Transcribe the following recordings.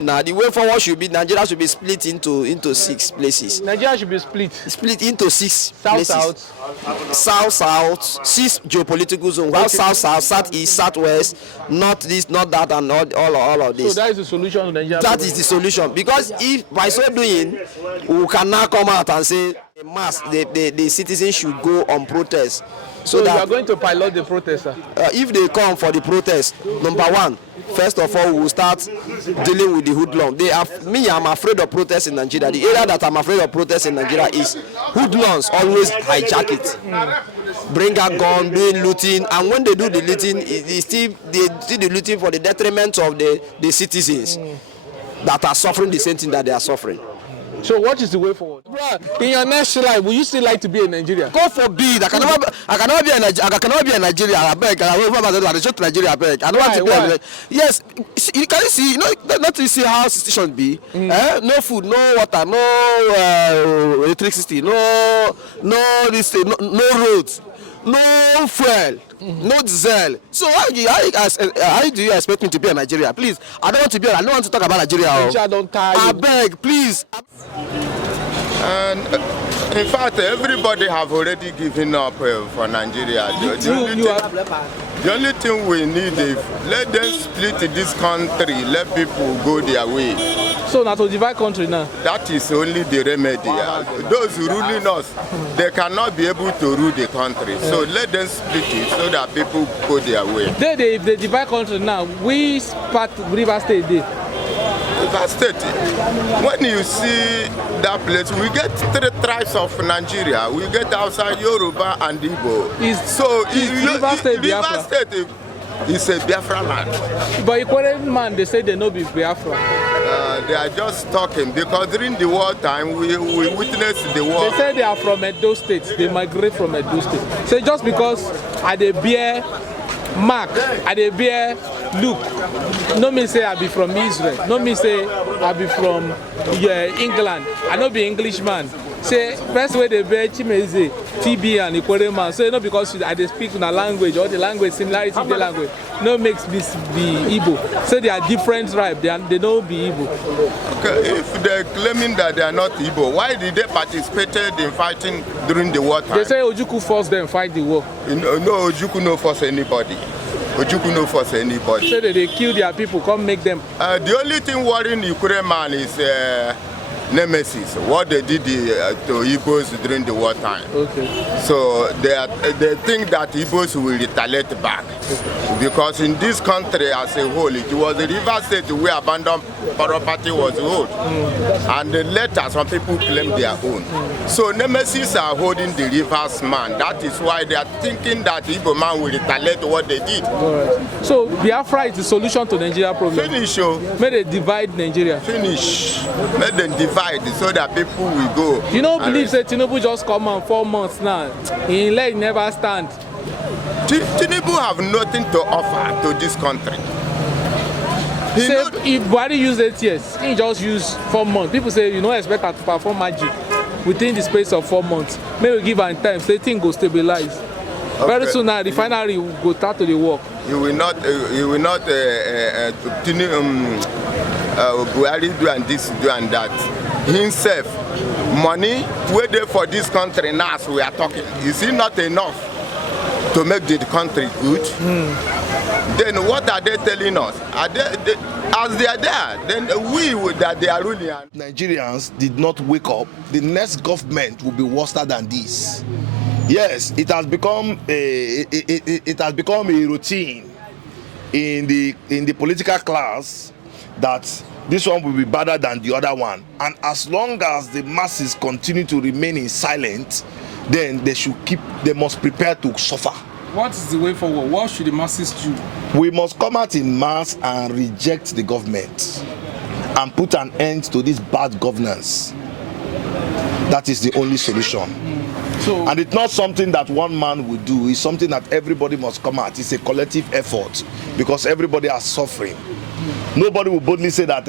Now the way forward should be Nigeria should be split into 6 places. Nigeria should be split Into 6 places. South. 6 geopolitical zones. While south, east, southwest, not this, not that, and all of this. So that is the solution to Nigeria. That is the solution, because if by so doing we can now come out and say the citizens should go on protest. So that you are going to pilot the protester. If they come for the protest, number one, first of all, we will start dealing with the hoodlum. I'm afraid of protests in Nigeria. The area that I'm afraid of protests in Nigeria is hoodlums always hijack it. Bring a gun, doing looting, and when they do the looting, they do the looting for the detriment of the citizens that are suffering the same thing that they are suffering. So what is the way forward? Bruh, in your next life, will you still like to be in Nigeria? God forbid, I cannot be in Nigeria. I beg. I will to Nigeria. I beg. I don't want to be. Why? Yes, you can see. Not to see how situation be. No food, no water, no electricity, no roads, no fuel, no diesel. So how do you expect me to be in Nigeria? Please, I don't want to be. I don't want to talk about Nigeria. I beg, please. And in fact, everybody have already given up for Nigeria. The only thing we need is let them split this country, let people go their way. So now to divide country now? That is only the remedy. Those ruling us, they cannot be able to rule the country. So let them split it so that people go their way. If they divide country now, we part River State there. When you see that place, we get 3 tribes of Nigeria. We get outside Yoruba and Igbo. River State is a Biafra land. But Equatorial man, they say they know be Biafra. They are just talking because during the war time we witnessed the war. They say they are from Edo State. They migrate from Edo State. So just because I dey bear mark, I dey bear look, no me say I be from Israel, no me say I be from England, I no be Englishman. Say first way they bear Chimeze, TB and Equatorial man. So not because I dey speak in a language or the language similarity to the language, no makes me be Igbo. So they are different tribes, they don't be Igbo. Okay, if they're claiming that they are not Igbo, why did they participate in fighting during the war time? They say Ojukwu forced them fight the war. No, Ojukwu no force anybody. Ojukwu no force anybody. So they kill their people, come make them. The only thing worrying Ukraine man is nemesis, what they did to Igbos during the war time. Okay. So they think that Igbos will retaliate back. Because in this country as a whole, it was the River State where abandoned property was held. And later some people claim their own. So nemesis are holding the Rivers man. That is why they are thinking that Igbo man will retaliate what they did. Right. So Biafra is the solution to Nigeria problem. Finish. May they divide Nigeria. Finish. May them divide so that people will go. You don't believe that Tinubu just come on 4 months now. He leg never stand. Tinubu have nothing to offer to this country. If Buhari use 8 years, he just use 4 months. People say you don't expect her to perform magic within the space of 4 months. Maybe we give her time, so things go stabilize. Okay. Very soon now, the refinery will go start to the work. You will not Buhari do and this, do and that. Himself, money waiting for this country now as we are talking. Is it not enough to make the country good? Then what are they telling us? As they are there, then that they are ruling. Nigerians did not wake up. The next government will be worse than this. Yes, it has become a routine in the political class that this one will be better than the other one. And as long as the masses continue to remain in silence, then they must prepare to suffer. What is the way forward? What should the masses do? We must come out in mass and reject the government and put an end to this bad governance. That is the only solution. And it's not something that one man will do. It's something that everybody must come out. It's a collective effort because everybody is suffering. Nobody will boldly say that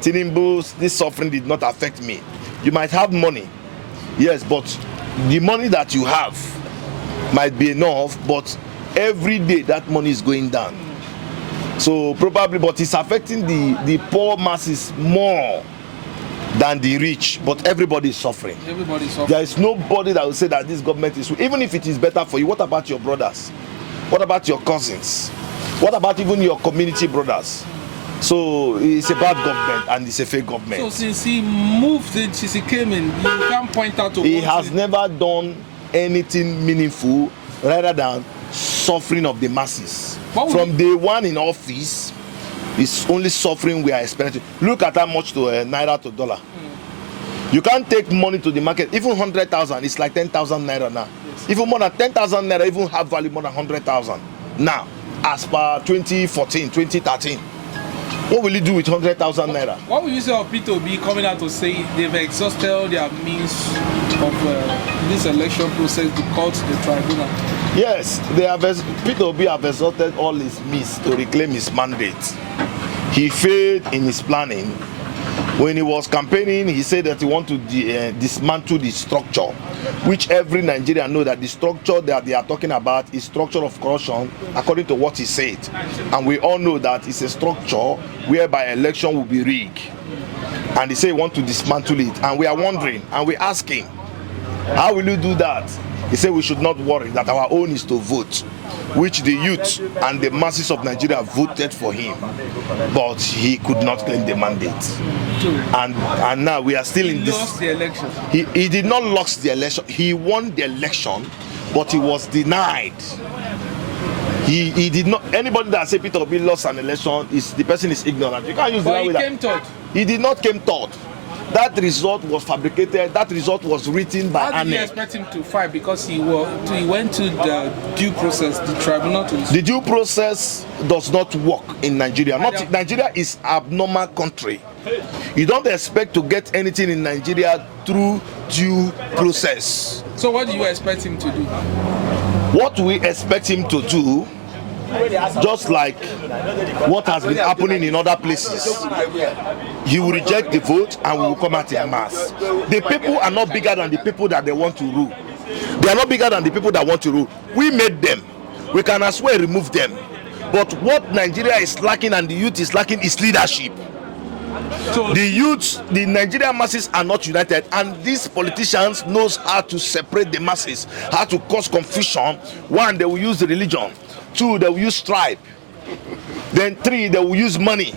Tinubu's this suffering did not affect me. You might have money, yes, but the money that you have might be enough, but every day that money is going down. So probably, but it's affecting the poor masses more than the rich, but everybody is suffering. Everybody is suffering. There is nobody that will say that this government is, even if it is better for you. What about your brothers? What about your cousins? What about even your community brothers? So it's a bad government and it's a fake government. So since he moved, since he came in, you can't point out to he has never done anything meaningful rather than suffering of the masses. From day one in office, it's only suffering we are experiencing. Look at how much to naira to dollar. You can't take money to the market. Even 100,000, it's like 10,000 naira now. Yes. Even more than 10,000 naira, even have value more than 100,000 now, as per 2014, 2013. What will you do with 100,000 naira? What will you say of P2B coming out to say they've exhausted all their means of this election process to court the tribunal? Yes, P2B have exhausted all his means to reclaim his mandate. He failed in his planning. When he was campaigning, he said that he wanted to dismantle the structure, which every Nigerian knows that the structure that they are talking about is structure of corruption, according to what he said. And we all know that it's a structure whereby election will be rigged. And he said he wants to dismantle it. And we are wondering, and we ask him, how will you do that? He said we should not worry, that our own is to vote, which the youth and the masses of Nigeria voted for him, but he could not claim the mandate. And now we are still in this. He lost the election. He did not lose the election. He won the election, but he was denied. He did not. Anybody that say Peter Obi lost an election, the person is ignorant. You can't use but that way. He came third. He did not come third. That result was fabricated. That result was written by How did you expect him to fight? Because he went to the due process, the tribunal to... The due process does not work in Nigeria. Nigeria is an abnormal country. You don't expect to get anything in Nigeria through due process. So what do you expect him to do? What we expect him to do, just like what has been happening in other places, he will reject the vote and we will come out in mass. The people are not bigger than the people that they want to rule. They are not bigger than the people that want to rule. We made them. We can as well remove them. But what Nigeria is lacking and the youth is lacking is leadership. So the youth, the Nigerian masses are not united, and these politicians knows how to separate the masses, how to cause confusion. One, they will use the religion. Two, they will use tribe. Then three, they will use money.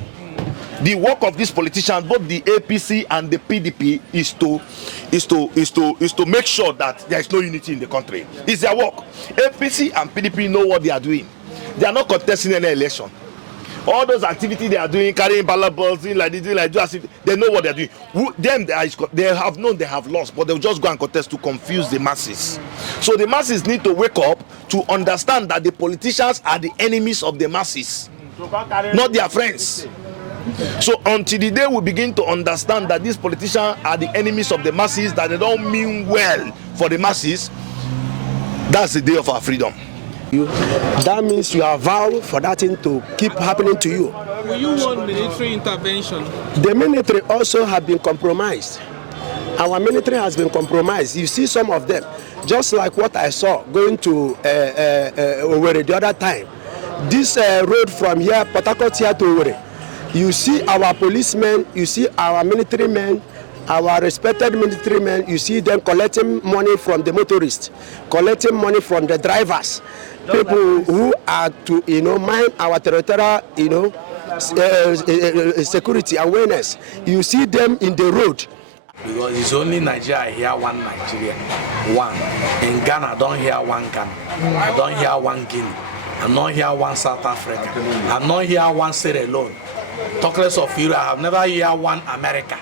The work of these politicians, both the APC and the PDP, is to make sure that there is no unity in the country. It's their work. APC and PDP know what they are doing. They are not contesting any election. All those activities they are doing, carrying ballot balls, like this, like that, they know what they are doing. They have known they have lost, but they'll just go and contest to confuse the masses. So the masses need to wake up to understand that the politicians are the enemies of the masses, not their friends. So until the day we begin to understand that these politicians are the enemies of the masses, that they don't mean well for the masses, that's the day of our freedom. That means you are vowed for that thing to keep happening to you. Will you want military intervention? The military also have been compromised. Our military has been compromised. You see some of them, just like what I saw going to Owerri the other time. This road from here, Port Harcourt here to Owerri, you see our policemen, you see our military men, our respected military men, you see them collecting money from the motorists, collecting money from the drivers, people who are to, mind our territorial, security awareness. You see them in the road. Because it's only Nigeria, I hear one Nigeria. One. In Ghana, I don't hear one Ghana. I don't hear one Guinea. I don't hear one South Africa. I don't hear one Sierra Leone. Talk less of Europe, I have never heard one America.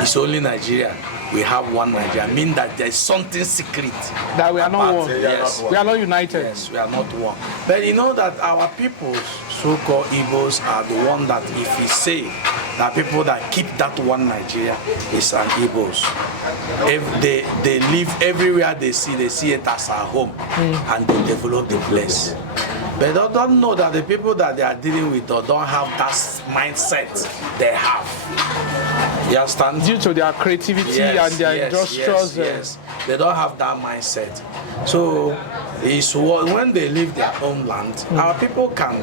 It's only Nigeria. We have one Nigeria. Mean that there is something secret. That we are not one. Yes. We are not united. Yes, we are not one. But you know that our people, so-called Igbos, are the one that if we say that people that keep that one Nigeria is an Igbos. If they live everywhere they see it as a home, and they develop the place. But they don't know that the people that they are dealing with don't have that mindset they have. You understand? Due to their creativity and their industrials. Yes. they don't have that mindset. So it's when they leave their own land, our people can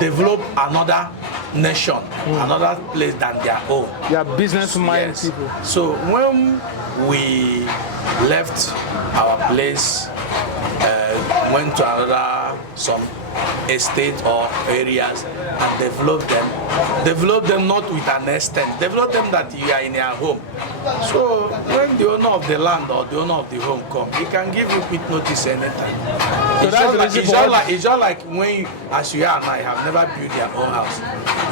develop another nation, another place than their own. They are business-minded people. So when we left our place, went to some estate or areas and develop them not with an extent, develop them that you are in your home. So when the owner of the land or the owner of the home come, he can give you quick notice anytime. So it's just like when you, as you are now, you have never built your own house.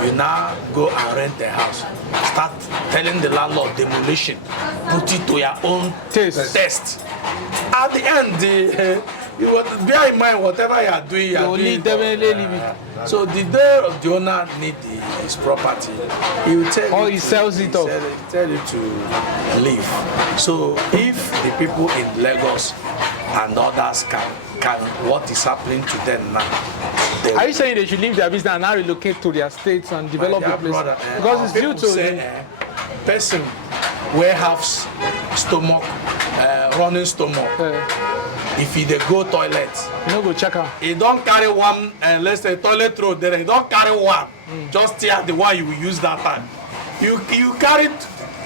You now go and rent a house. Start telling the landlord demolition. Put it to your own taste. At the end, you bear in mind whatever you are doing, you are doing. Definitely leave it. So the day of the owner need his property, he will tell you. Or he sells it off. Tell you to leave. So if the people in Lagos and others can what is happening to them now. Are you saying they should leave their business and now relocate to their states and develop the place? Because it's due to person warehouse stomach, running stomach. If he dey go toilet, you no go check out. He don't carry one, let's say toilet roll there. He don't carry one. Just tear the one you will use that time. You carry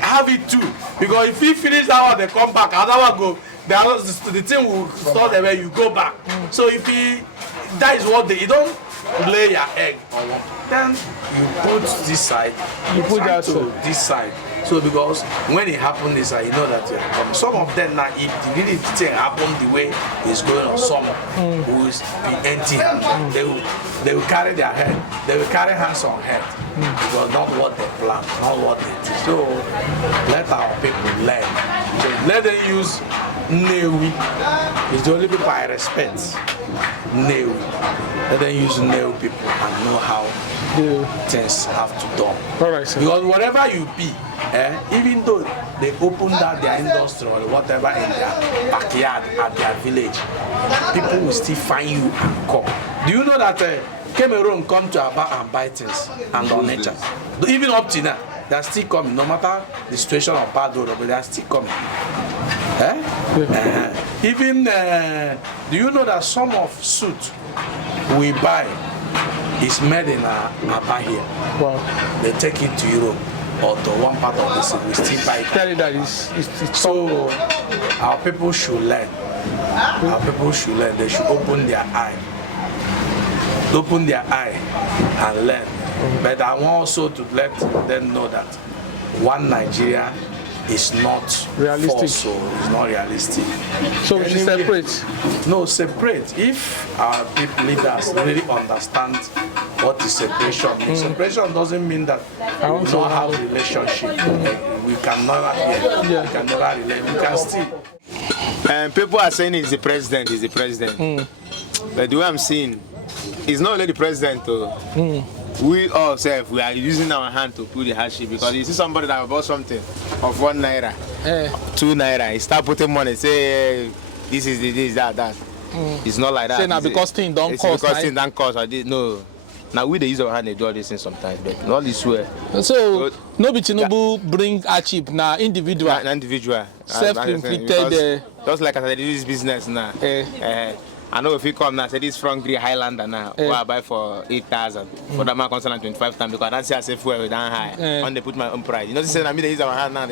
have it too, because if he finish that one, they come back. Another one go. The thing will start there where you go back. So if that is what you don't lay your egg on one. Then you put this side. You put that to this side. So because when it happened this side, you know that you're coming. Some of them now, if the really thing happen the way it's going on, some will be empty. They will carry their head. They will carry hands on head. Because not what they plan, not what they do. So let our people learn. So let them use Newi. It's the only people I respect. Newi. Let them use Newi people and know how things have to done. Right, because whatever you be, even though they open that their industry or whatever in their backyard at their village, people will still find you and come. Do you know that Cameroon come to Aba and buy things and on nature? Even up to now, they are still coming. No matter the situation of bad road, but they are still coming. Even do you know that some of suit we buy is made in Aba here? Wow. They take it to Europe or to one part of the city. We still buy it. Tell you that it's so our people should learn. Our people should learn. They should open their eye. Open their eye and learn. But I want also to let them know that one Nigeria is not realistic. So it's not realistic. So we should separate. No, separate. If our people leaders really understand what is separation means. Separation doesn't mean that we will not have a relationship. We can never we can never relate. We can still. People are saying he's the president, But the way I'm seeing, it's not only the president though. We ourselves, we are using our hand to put the hardship, because you see somebody that bought something of 1 naira, 2 naira, he start putting money, say this is this, that. It's not like that. Say now because things don't cost. Because things don't cost. No. Now we use our hand to do all these things sometimes, but not this way. So no be Tinubu bring hardship now individual. Individual. Self-inflicted. Just like I said, this business now. I know if you come now, say this from Green Highlander now, where I buy for 8,000. For that man concern 25 times, because I don't see I say fuel with that high. And they put my own price. You know, this is I mean they use our hand now.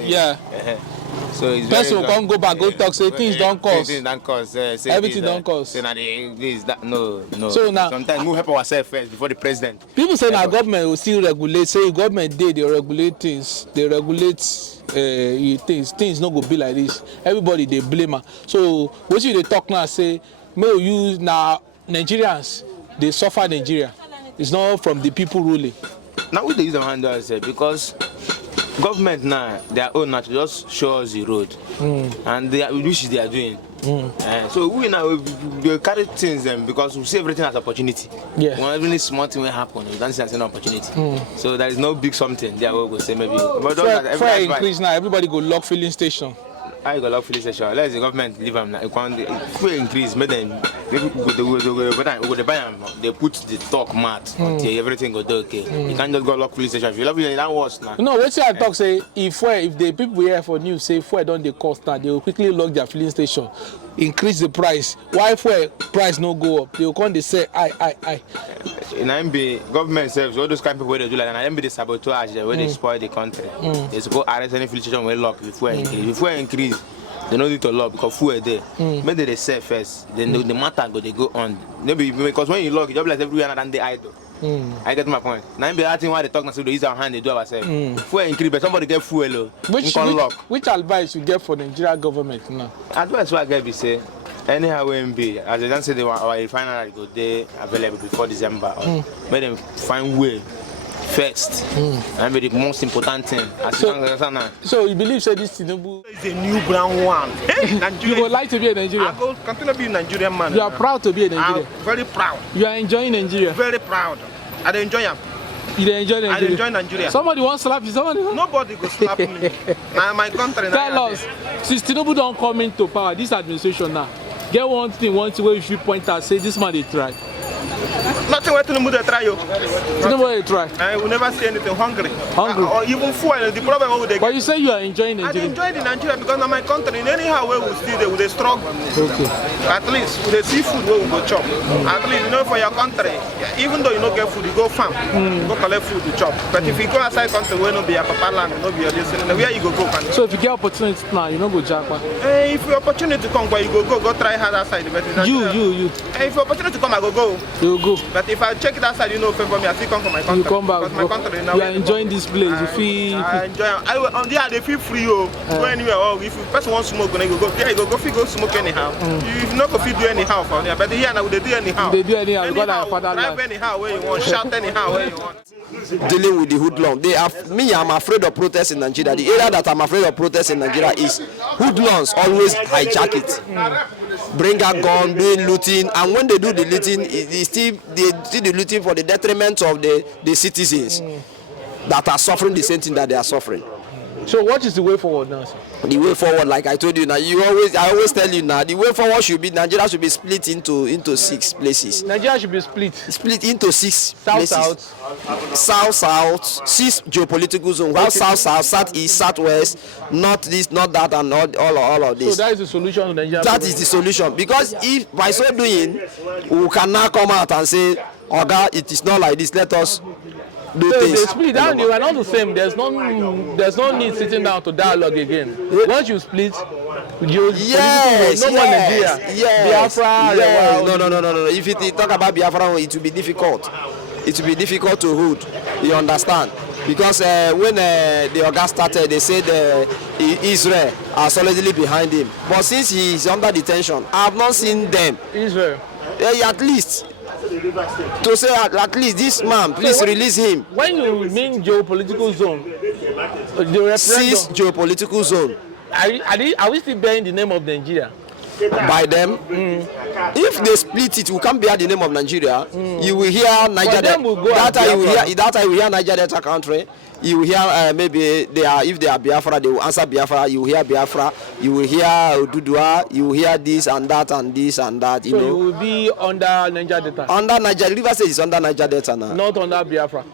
So it's person will come go back, go talk, say things don't cost. Things don't cost. Everything don't cost. Say now this, that, no. So now sometimes we help ourselves first before the president. People say now government will still regulate. Say government they regulate things. They regulate things not go be like this. Everybody they blame her. So what you they talk now say, may you now Nigerians they suffer Nigeria. It's not from the people ruling. Now we they use our hand because government now their own now to just show us the road, and which they are doing. So we now we carry things because we see everything as opportunity. Yeah. When every small thing will happen, we don't see as an opportunity. So there is no big something there we go say maybe. But for increase now, everybody go lock filling station. I got lock filling station. Let the government leave them. If we increase, make them they buy them. They put the talk mat until everything go okay. You can't just go lock filling station. If you love it, that worse now. No, wait till I talk say if the people here for news say fuel don't they cost now, they will quickly lock their filling station, increase the price. Why fuel price no go up? They will come they say I. In IMB, government serves all those kind of people where they do like that. And IMB the sabotage where they spoil the country. They suppose arrest any filling station where lock before increase. Before increase, they don't need to lock because fuel there. Maybe they say first, then the matter go they go on. Maybe because when you lock, you just like everywhere and they idle. I get my point. Now be acting why they talk now, so they use our hand, they do ourselves. Fuel increase, but somebody get fuel. Which advice you get for the Nigeria government now? Advice what I get be say, anyhow when be, as they don't say our refinery go there available before December. Make them find way first. And be the most important thing. So you believe say this Tinubu is a new brown one? You would like to be a Nigerian? I go continue to be a Nigerian man. You are proud to be a Nigerian? I'm very proud. You are enjoying Nigeria? Very proud. I enjoy it. You enjoy Nigeria? I enjoy Nigeria. Somebody wants to slap you? Nobody go slap me. My country. Tell us, since Tinubu don't come into power, this administration now, get one thing where you should point out, say this man they try. Nothing where Tinubu they try, yo. Tinubu they try. I will never see anything hungry. Or even fuel. The problem with but you say you are enjoying Nigeria. I enjoy the Nigeria because now my country, in anyhow way we still there with a struggle. Okay. At least with the seafood where we go chop. At least you know for your country, even though you don't get food, you go farm, go collect food to chop. But if you go outside country where no be a papa land, no be a destination, where you go? So if you get opportunity now, you don't go jackpot. If your opportunity come, where you go try hard outside. But you. If your opportunity come, I go. You go. But if I check it outside, you know, for me, I still come from my country. You come back. My country now. You are enjoying this place. You feel. I enjoy. Yeah, they feel free. Go anywhere. Or if you person want smoke, then you go. Yeah, you go smoke anyhow. If you not go do anyhow for me, but here now they do anyhow. They do anyhow. Drive anyhow where you want. Shout anyhow where you want. Dealing with the hoodlum. I'm afraid of protests in Nigeria. The area that I'm afraid of protests in Nigeria is hoodlums always hijack it. Bring a gun, doing looting, and when they do the looting, they still the looting for the detriment of the citizens that are suffering the same thing that they are suffering. So what is the way forward now, sir? The way forward, like I told you now, I always tell you now, the way forward should be Nigeria should be split into 6 places. Nigeria should be split into 6 places. South, 6 geopolitical zones. Okay. South, southeast, southwest, not this, not that, and all of this. So that is the solution to Nigeria. That is the solution, because if by so doing, we can now come out and say, Oga, it is not like this. Let us. So they split down, you are not the same. There's no need sitting down to dialogue again. Once you split, no Nigeria. Biafra. No. If you talk about Biafra, it will be difficult. It will be difficult to hold. You understand? Because when the Oga started, they said Israel are solidly behind him. But since he is under detention, I have not seen them. Israel. At least. To say at least this man, please release him. When you mean geopolitical zone, the referendum, 6 geopolitical zone. Are we still bearing the name of Nigeria? By them, if they split it, we can't bear the name of Nigeria. You will hear Nigeria. That time you will hear Nigeria Delta country. You will hear maybe if they are Biafra, they will answer Biafra. You will hear Biafra. You will hear Odudua. You will hear this and that and this and that. You know. You will be under Niger Delta. Under Niger, River State is under Niger Delta now. Not under Biafra.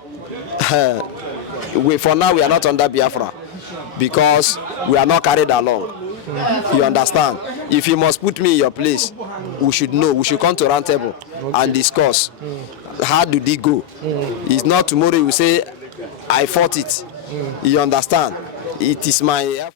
For now, we are not under Biafra because we are not carried along. You understand? If you must put me in your place, we should know. We should come to round table and discuss. How do they go? It's not tomorrow you say, I fought it. You understand? It is my